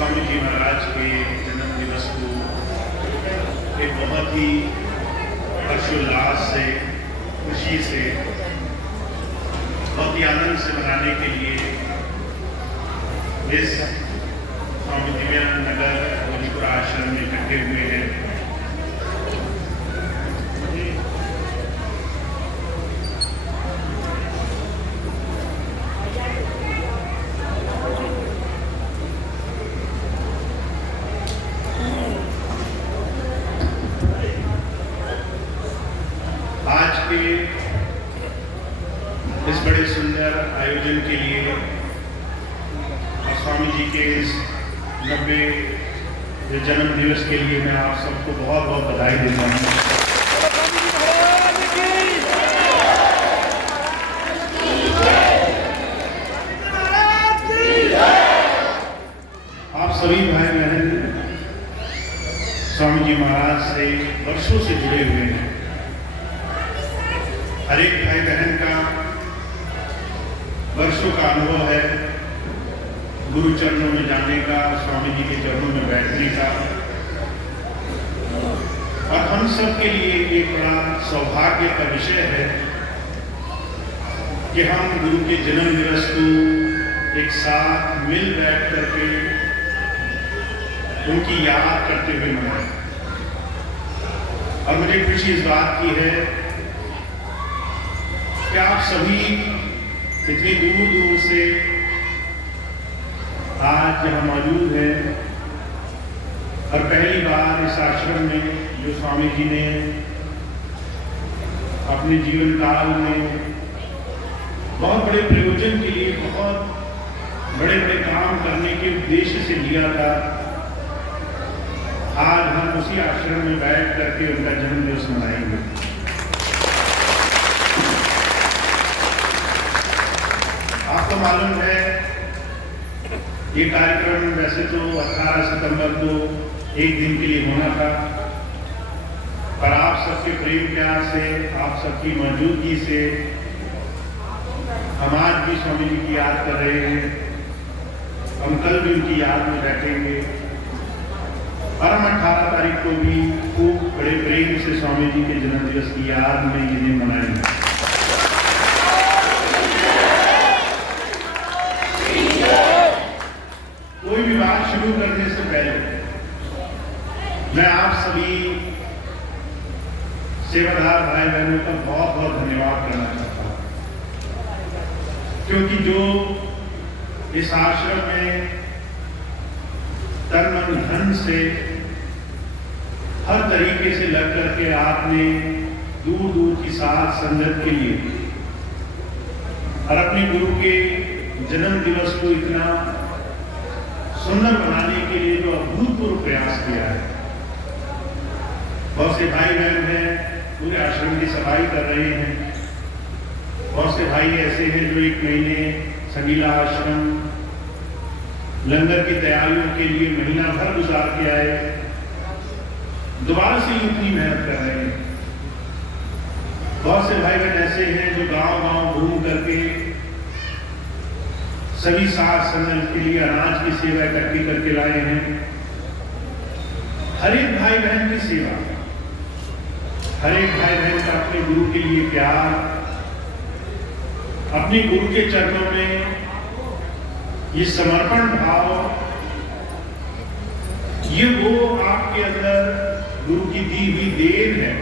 स्वामी जी महाराज के जन्म दिवस को एक बहुत ही हर्षोल्लास से, खुशी से, बहुत ही आनंद से मनाने के लिए इस स्वामी दिव्यानंद नगर गोलीपुर आश्रम में इकट्ठे हुए हैं। आज के इस बड़े सुंदर आयोजन के लिए और स्वामी जी के इस 90वें जन्म दिवस के लिए मैं आप सबको बहुत बहुत बधाई देता हूँ। आप सभी भाई बहन स्वामी जी महाराज से वर्षों से जुड़े हुए हैं। हर एक भाई बहन का वर्षों का अनुभव है गुरु चरणों में जाने का, स्वामी जी के चरणों में बैठने का, और हम सब के लिए एक बड़ा सौभाग्य का विषय है कि हम गुरु के जन्म दिवस को एक साथ मिल बैठ करके उनकी याद करते हुए मनाएं। और मुझे खुशी इस बात की है कि आप सभी इतनी दूर दूर से आज यहाँ मौजूद हैं और पहली बार इस आश्रम में जो स्वामी जी ने अपने जीवन काल में बहुत बड़े प्रयोजन के लिए, बहुत बड़े बड़े काम करने के उद्देश्य से लिया था, आज हम उसी आश्रम में बैठ करके उनका जन्म दिवस मनाएंगे। आपको मालूम है ये कार्यक्रम वैसे तो 18 सितंबर को एक दिन के लिए होना था, पर आप सबके प्रेम प्यार से, आप सबकी मौजूदगी से हम आज भी स्वामी जी की याद कर रहे हैं। हम कल भी उनकी याद में बैठेंगे और हम 18 तारीख को भी खूब बड़े प्रेम से स्वामी जी के जन्म दिवस की याद में ये दिन मनाएंगे। कोई भी बात शुरू करने से पहले मैं आप सभी सेवादार भाई बहनों का बहुत बहुत धन्यवाद करना चाहता हूं, क्योंकि जो इस आश्रम में तन मन धन से हर तरीके से लग करके आपने दूर दूर की साथ संगत के लिए और अपने गुरु के जन्म दिवस को इतना सुंदर बनाने के लिए जो अभूतपूर्व प्रयास किया है। बहुत से भाई बहन हैं पूरे आश्रम की सफाई कर रहे हैं, बहुत से भाई ऐसे हैं जो 1 महीने संगीला आश्रम लंगर की तैयारियों के लिए महीना भर गुजार के आए, दोबारा से इतनी मेहनत कर रहे हैं। बहुत से भाई बहन ऐसे हैं जो गांव गांव घूम करके सभी साथ संगत के लिए अनाज की सेवा इकट्ठी करके लाए हैं। हर एक भाई बहन की सेवा, हर एक भाई बहन का अपने गुरु के लिए प्यार, अपने गुरु के चरणों में ये समर्पण भाव, ये वो आपके अंदर गुरु की दी हुई देन है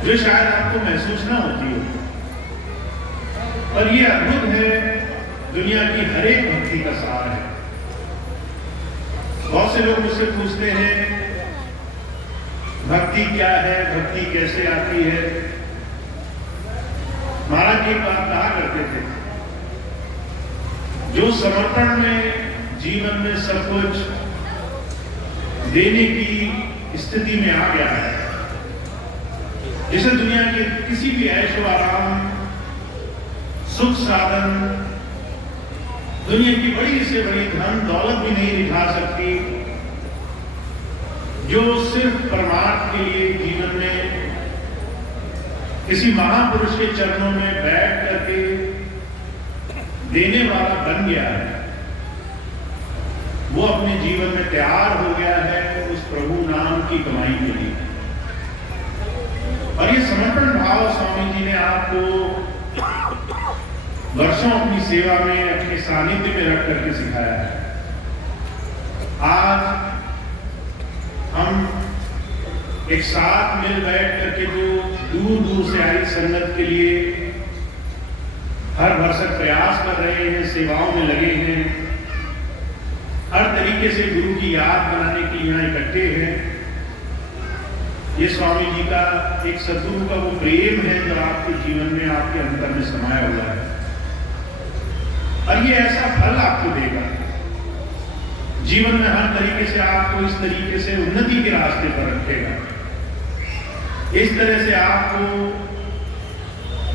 जो शायद आपको महसूस ना होती हो, पर ये अद्भुत है, दुनिया की हर एक भक्ति का सार है। बहुत से लोग मुझसे पूछते हैं भक्ति क्या है, भक्ति कैसे आती है। महाराज जी एक बात कहा करते थे, जो समर्पण में जीवन में सब कुछ देने की स्थिति में आ गया है, जिसे दुनिया के किसी भी ऐशो आराम, सुख साधन, दुनिया की बड़ी से बड़ी धन दौलत भी नहीं दिखा सकती, जो सिर्फ परमार्थ के लिए जीवन में किसी महापुरुष के चरणों में बैठ करके देने वाला बन गया है। वो अपने जीवन में तैयार हो गया है उस प्रभु नाम की कमाई के लिए। और ये समर्पण भाव स्वामी जी ने आपको वर्षों अपनी सेवा में अपने सानिध्य में रख करके सिखाया है। आज हम एक साथ मिल बैठ करके जो दूर दूर से आई संगत के लिए हर भरसक प्रयास कर रहे हैं, सेवाओं में लगे हैं, हर तरीके से गुरु की याद बनाने के लिए यहाँ इकट्ठे हैं। ये स्वामी जी का एक सद्गुरु का वो प्रेम है जो आपके जीवन में, आपके अंतर में समाया हुआ है, और ये ऐसा फल आपको देगा। जीवन में हर तरीके से आपको इस तरीके से उन्नति के रास्ते पर रखेगा, इस तरह से आपको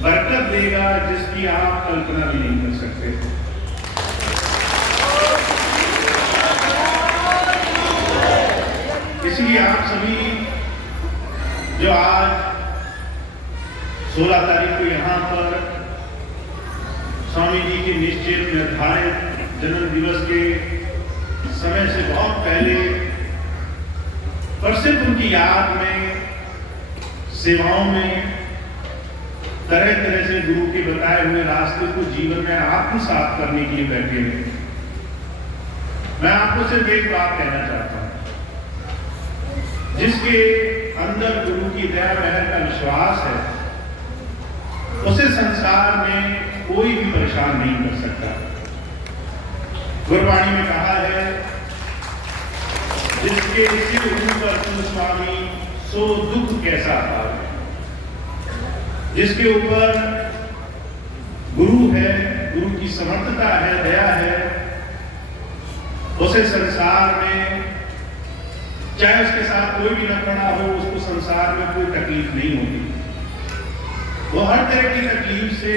बरकत देगा जिसकी आप कल्पना भी नहीं कर सकते। इसलिए आप सभी जो आज 16 तारीख को यहाँ पर स्वामी जी के निश्चित निर्धारित जन्म दिवस के समय से बहुत पहले प्रसिद्ध उनकी याद में सेवाओं में तरह तरह से गुरु के बताए हुए रास्ते को जीवन में आत्मसात करने के लिए बैठे हैं। मैं आपको सिर्फ एक बात कहना चाहता हूं, जिसके अंदर गुरु की दया महर का विश्वास है उसे संसार में कोई भी परेशान नहीं कर सकता। गुरबाणी में कहा है, जिसके सिर ऊपर तू स्वामी सो दुख कैसा पावे। जिसके ऊपर गुरु है, गुरु की समर्थता है, दया है, उसे संसार में चाहे उसके साथ कोई भी न खड़ा हो, उसको संसार में कोई तकलीफ नहीं होगी। वो हर तरह की तकलीफ से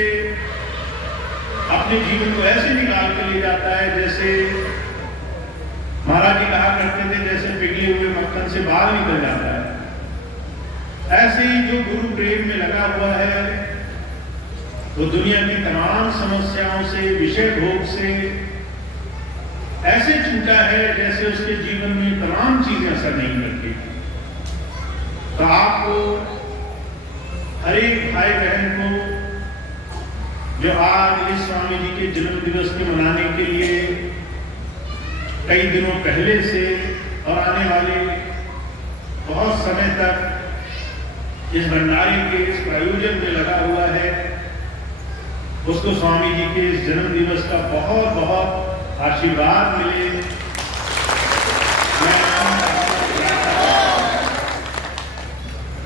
अपने जीवन को ऐसे निकाल के ले जाता है जैसे महाराज जी कहा करते थे, जैसे पिघले हुए मक्खन से बाल निकल जाता है। ऐसे ही जो गुरु प्रेम में लगा हुआ है वो दुनिया की तमाम समस्याओं से, विषय भोग से ऐसे छूटा है जैसे उसके जीवन में तमाम चीजें असर नहीं करती। तो आपको हर एक भाई बहन को जो आज इस स्वामी जी के जन्म दिवस के मनाने के लिए कई दिनों पहले से और आने वाले बहुत समय तक इस भंडारे के इस प्रायोजन में लगा हुआ है, उसको स्वामी जी के इस जन्म दिवस का बहुत बहुत आशीर्वाद मिले।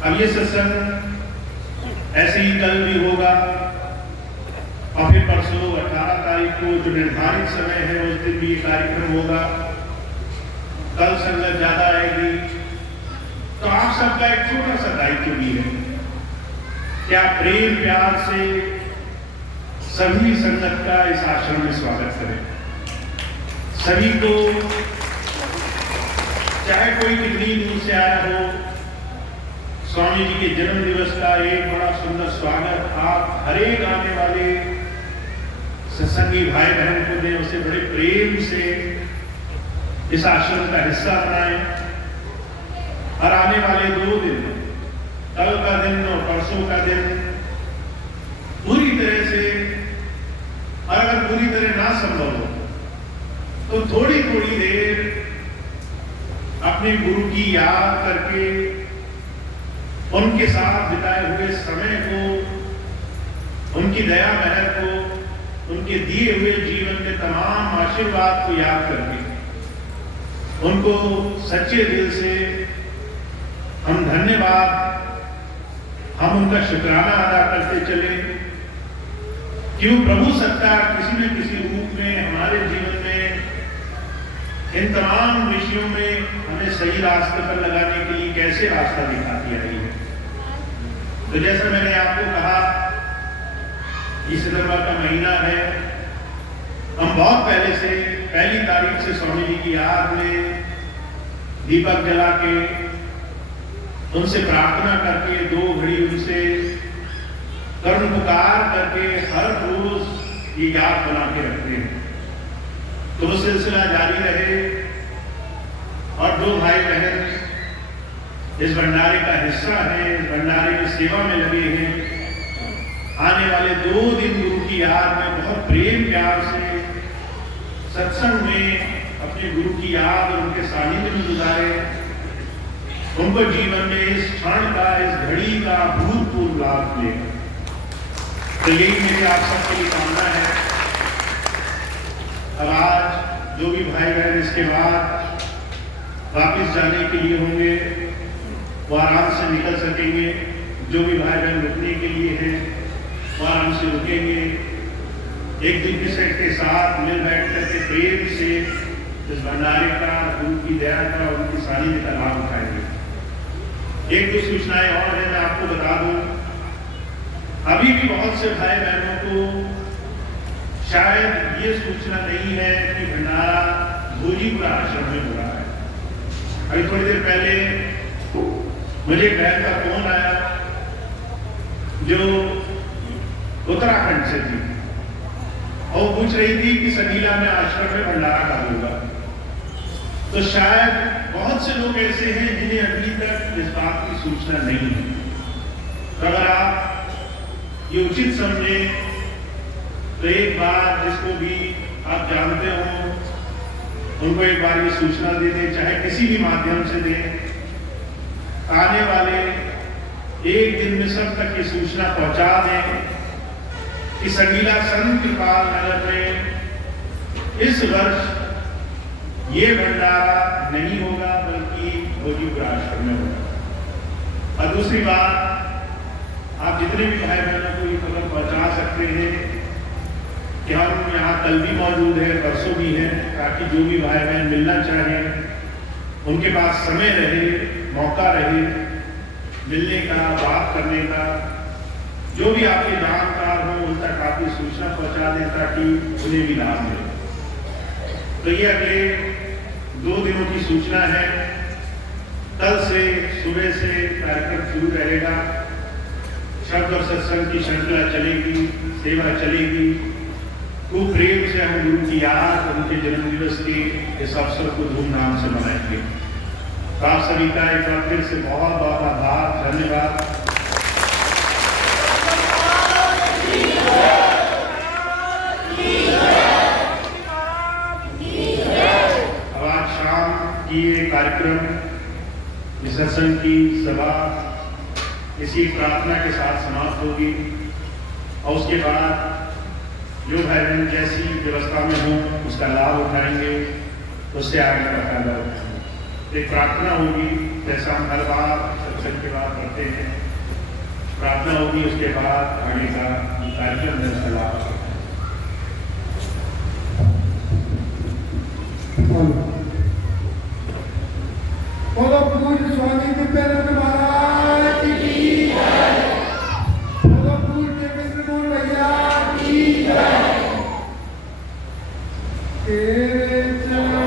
अब ये सत्संग ऐसे ही कल भी होगा और फिर परसों 18 तारीख को जो निर्धारित समय है उस दिन भी ये कार्यक्रम होगा। कल संगत ज्यादा आएगी तो आप सबका एक छोटा सा दायित्व भी है कि आप प्रेम प्यार से सभी संगत का इस आश्रम में स्वागत करें। सभी को, चाहे कोई कितनी दूर से आया हो, स्वामी जी के जन्म दिवस का एक बड़ा सुंदर स्वागत आप हर एक आने वाले सत्संगी भाई बहन को दें, उसे बड़े प्रेम से इस आश्रम का हिस्सा बनाएं। और आने वाले 2 दिन, कल का दिन और परसों का दिन पूरी तरह से, और अगर पूरी तरह ना संभव हो तो थोड़ी थोड़ी देर अपने गुरु की याद करके उनके साथ बिताए हुए समय को, उनकी दया महर को, उनके दिए हुए जीवन के तमाम आशीर्वाद को याद करके उनको सच्चे दिल से हम धन्यवाद, हम उनका शुक्राना अदा करते चले। क्यों प्रभु सत्ता किसी न किसी रूप में हमारे जीवन में इन तमाम विषयों में हमें सही रास्ते पर लगाने के लिए कैसे रास्ता दिखाती आई है। तो जैसा मैंने आपको कहा, ये सितंबर का महीना है, हम बहुत पहले से 1 तारीख से स्वामी जी की याद में दीपक जला के उनसे प्रार्थना करके 2 घड़ी उनसे करुण पुकार करके हर रोज ये याद बना के रखते हैं। तो वो सिलसिला जारी रहे। और जो भाई बहन इस भंडारे का हिस्सा है, इस भंडारे की सेवा में लगे हैं, आने वाले 2 दिन गुरु की याद में बहुत प्रेम प्यार से सत्संग में अपने गुरु की याद और उनके सानिध्य में गुजारे, उनको जीवन में इस क्षण का, इस घड़ी का भूतपूर्व लाभ ले। तो यही मेरी आप सबके लिए कामना है। अब आज जो भी भाई बहन इसके बाद वापिस जाने के लिए होंगे वो आराम से निकल सकेंगे। जो भी भाई बहन रुकने के लिए हैं वो आराम से रुकेंगे, एक दूसरे के साथ मिल बैठ करके प्रेम से इस भंडारे का, गुरु की दया का, उनकी सानिध्य का लाभ उठाएंगे। एक दो सूचनाएं और हैं, मैं आपको बता दूं। अभी भी बहुत से भाई बहनों को शायद ये सूचना नहीं है कि भंडारा भोजीपुरा आश्रम में हो रहा है। अभी थोड़ी देर पहले मुझे एक बहन का फोन आया जो उत्तराखंड से थी और वो पूछ रही थी कि संगीला में आश्रम में भंडारा कब होगा। तो शायद बहुत से लोग ऐसे हैं जिन्हें अभी तक इस बात की सूचना नहीं है। तो अगर आप ये उचित समझे तो एक बार जिसको भी आप जानते हो उनको एक बार ये सूचना दे दें, चाहे किसी भी माध्यम से दें। आने वाले एक दिन में सब तक ये सूचना पहुंचा दें कि संगीला संत कृपाल नगर में इस वर्ष ये भंडारा नहीं होगा बल्कि भोजीपुरा आश्रम में होगा। और दूसरी बात, आप जितने भी भाई बहनों को ये खबर पहुंचा सकते हैं कि हम यहाँ कल भी मौजूद है, परसों भी हैं, ताकि जो भी भाई बहन मिलना चाहें उनके पास समय रहे, मौका रहे मिलने का, बात करने का। जो भी आपके जानकार हो उन तक आप ये सूचना पहुंचा दें ताकि उन्हें भी लाभ मिले। तो ये अगले 2 दिनों की सूचना है। कल से सुबह से कार्यक्रम शुरू रहेगा, शब्द और सत्संग की श्रृंखला चलेगी, सेवा चलेगी। खूब प्रेम से हम गुरु की याद, उनके जन्मदिवस के इस अवसर को धूमधाम से मनाएंगे। तो आप सभी का एक बार फिर से बहुत बहुत आभार, धन्यवाद। अब आज शाम की ये कार्यक्रम, सत्संग की सभा इसी प्रार्थना के साथ समाप्त होगी और उसके बाद जो भाई बहन जैसी व्यवस्था में हो उसका लाभ उठाएंगे, उससे आगे का फायदा उठाएंगे। एक प्रार्थना होगी, जैसा हम हर बार सत्संग के बाद करते हैं, प्रार्थना होगी, उसके बाद आगे का कार्यक्रम है उसका लाभ। बोलो पूज्य स्वामी दिव्यानंद महाराज की जय। बोलो पूज्य विष्णु भैया की जय। तेरे चरणों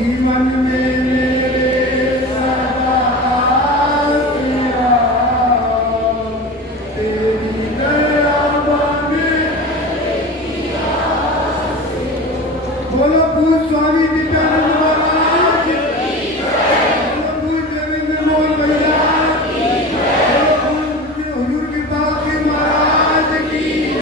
जीवन में